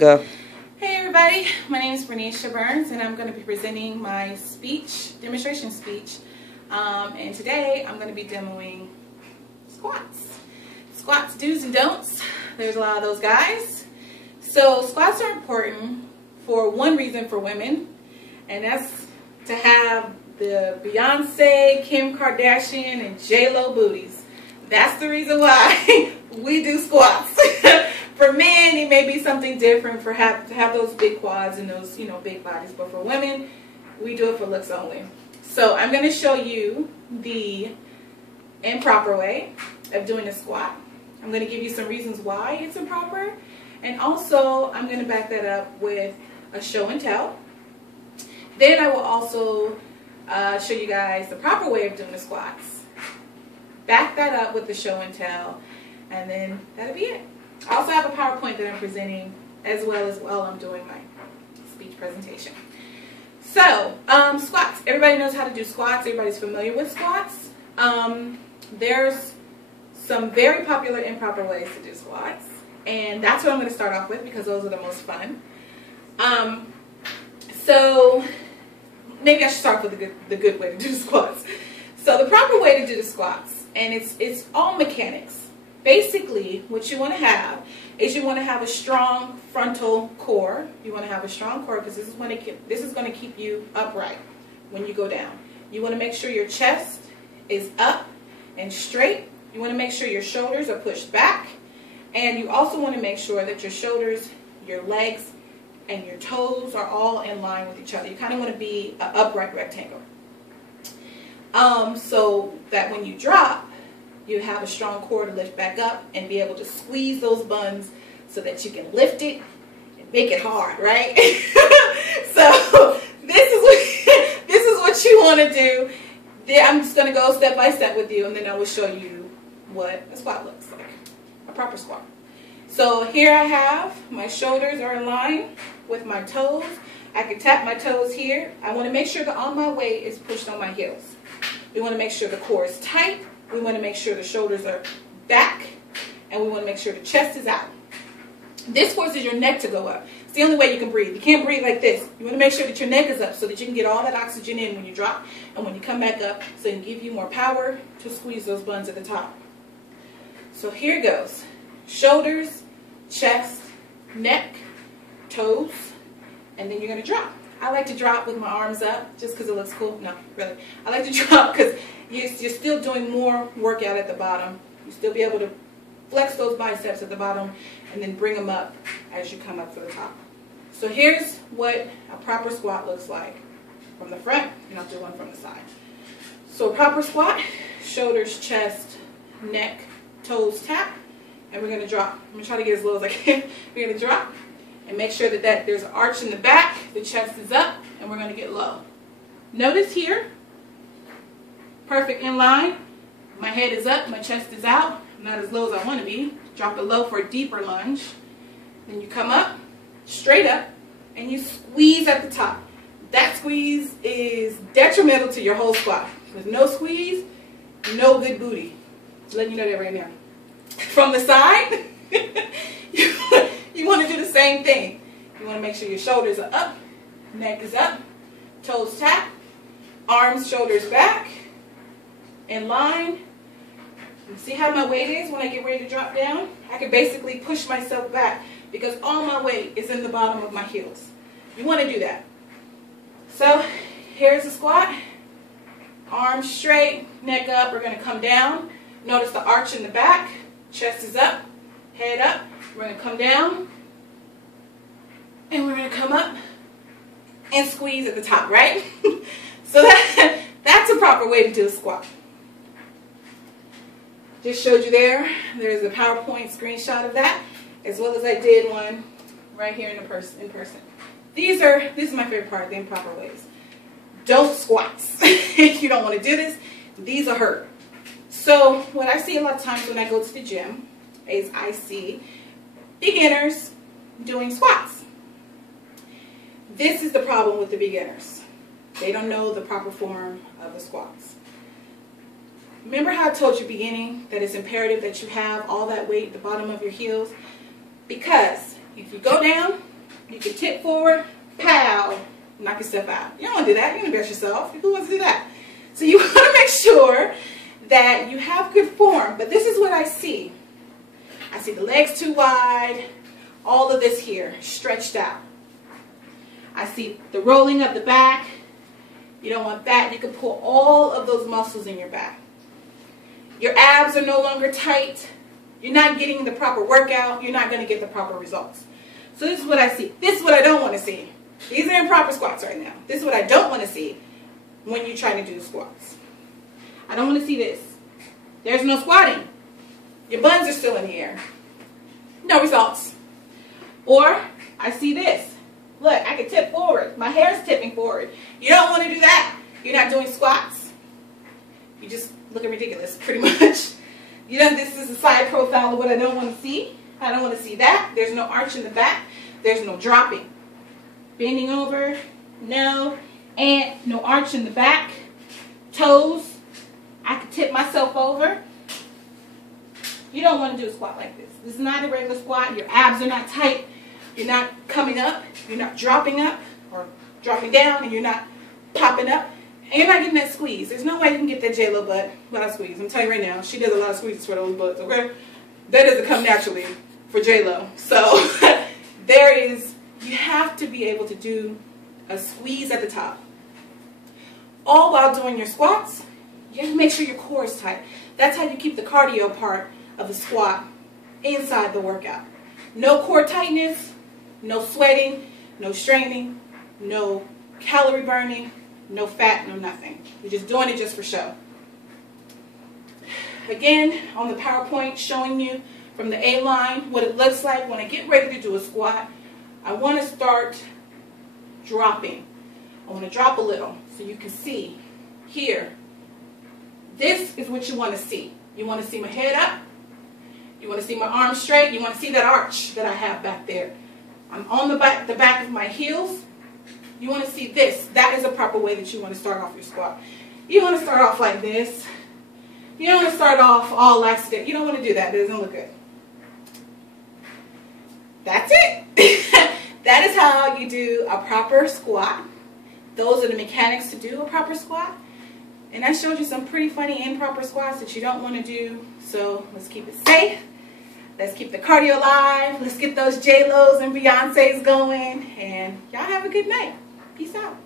Go. Hey everybody, my name is Bernicia Burns and I'm going to be presenting my demonstration speech. And today I'm going to be demoing squats. Squats do's and don'ts. There's a lot of those guys. So squats are important for one reason for women, and that's to have the Beyonce, Kim Kardashian, and J-Lo booties. That's the reason why we do squats. For men, it may be something different to have those big quads and those, big bodies. But for women, we do it for looks only. So I'm going to show you the improper way of doing a squat. I'm going to give you some reasons why it's improper. And also, I'm going to back that up with a show and tell. Then I will also show you guys the proper way of doing the squats. Back that up with the show and tell. And then that'll be it. I also have a PowerPoint that I'm presenting as well I'm doing my speech presentation. So, squats. Everybody knows how to do squats. Everybody's familiar with squats. There's some very popular improper ways to do squats. And that's what I'm going to start off with because those are the most fun. So, maybe I should start with the good way to do squats. So, the proper way to do the squats, and it's all mechanics. Basically, what you want to have is you want to have a strong frontal core. You want to have a strong core because this is going to keep you upright when you go down. You want to make sure your chest is up and straight. You want to make sure your shoulders are pushed back. And you also want to make sure that your shoulders, your legs, and your toes are all in line with each other. You kind of want to be an upright rectangle. So that when you drop, you have a strong core to lift back up and be able to squeeze those buns so that you can lift it and make it hard, right? So this is what you want to do. I'm just going to go step by step with you, and then I will show you what a squat looks like, a proper squat. So here I have my shoulders are in line with my toes. I can tap my toes here. I want to make sure that all my weight is pushed on my heels. We want to make sure the core is tight. We want to make sure the shoulders are back, and we want to make sure the chest is out. This forces your neck to go up. It's the only way you can breathe. You can't breathe like this. You want to make sure that your neck is up so that you can get all that oxygen in when you drop and when you come back up, so it can give you more power to squeeze those buns at the top. So here goes. Shoulders, chest, neck, toes, and then you're going to drop. I like to drop with my arms up just because it looks cool. No, really. I like to drop because you're still doing more workout at the bottom. You still be able to flex those biceps at the bottom and then bring them up as you come up for the top. So here's what a proper squat looks like from the front, and I'll do one from the side. So a proper squat, shoulders, chest, neck, toes tap, and we're going to drop. I'm going to try to get as low as I can. We're going to drop and make sure that there's an arch in the back, the chest is up, and we're going to get low. Notice here, perfect in line. My head is up, my chest is out. Not as low as I want to be. Drop it low for a deeper lunge. Then you come up, straight up, and you squeeze at the top. That squeeze is detrimental to your whole squat. With no squeeze, no good booty. Just letting you know that right now. From the side, you want to do the same thing. You want to make sure your shoulders are up, neck is up, toes tap, arms, shoulders back, in line. You see how my weight is when I get ready to drop down? I can basically push myself back because all my weight is in the bottom of my heels. You want to do that. So here's the squat. Arms straight, neck up. We're going to come down. Notice the arch in the back. Chest is up, head up. We're going to come down. And we're going to come up and squeeze at the top, right? So that's a proper way to do a squat. Just showed you there. There's a PowerPoint screenshot of that, as well as I did one right here in person. This is my favorite part, the improper ways. Don't squats. If you don't want to do this, these will hurt. So what I see a lot of times when I go to the gym is I see beginners doing squats. This is the problem with the beginners. They don't know the proper form of the squats. Remember how I told you at the beginning that it's imperative that you have all that weight at the bottom of your heels? Because if you go down You can tip forward, pow, knock yourself out. You don't want to do that. You don't embarrass yourself. Who wants to do that? So you want to make sure that you have good form. But this is what I see. I see the legs too wide, all of this here stretched out. I see the rolling of the back. You don't want that. You can pull all of those muscles in your back. Your abs are no longer tight. You're not getting the proper workout. You're not going to get the proper results. So this is what I see. This is what I don't want to see. These are improper squats right now. This is what I don't want to see when you're trying to do squats. I don't want to see this. There's no squatting. Your buns are still in the air. No results. Or I see this. Look, I can tip forward. My hair's tipping forward. You don't want to do that. You're not doing squats. You're just looking ridiculous, pretty much. You know, this is a side profile of what I don't want to see. I don't want to see that. There's no arch in the back. There's no dropping. Bending over, no. And no arch in the back. Toes, I can tip myself over. You don't want to do a squat like this. This is not a regular squat. Your abs are not tight. You're not coming up. You're not dropping up or dropping down, and you're not popping up. And you're not getting that squeeze. There's no way you can get that J-Lo butt without squeeze. I'm telling you right now, she does a lot of squeezes for those butts, okay? That doesn't come naturally for J-Lo. So you have to be able to do a squeeze at the top. All while doing your squats, you have to make sure your core is tight. That's how you keep the cardio part of the squat inside the workout. No core tightness, no sweating, no straining, no calorie burning, no fat, no nothing. You're just doing it just for show. Again, on the PowerPoint, showing you from the A line what it looks like when I get ready to do a squat. I want to start dropping. I want to drop a little so you can see here. This is what you want to see. You want to see my head up. You want to see my arms straight. You want to see that arch that I have back there. I'm on the back of my heels. You want to see this. That is a proper way that you want to start off your squat. You want to start off like this. You don't want to start off all laxative. You don't want to do that. It doesn't look good. That's it. That is how you do a proper squat. Those are the mechanics to do a proper squat. And I showed you some pretty funny improper squats that you don't want to do. So let's keep it safe. Let's keep the cardio alive. Let's get those J-Los and Beyoncés going. And y'all have a good night. Peace out.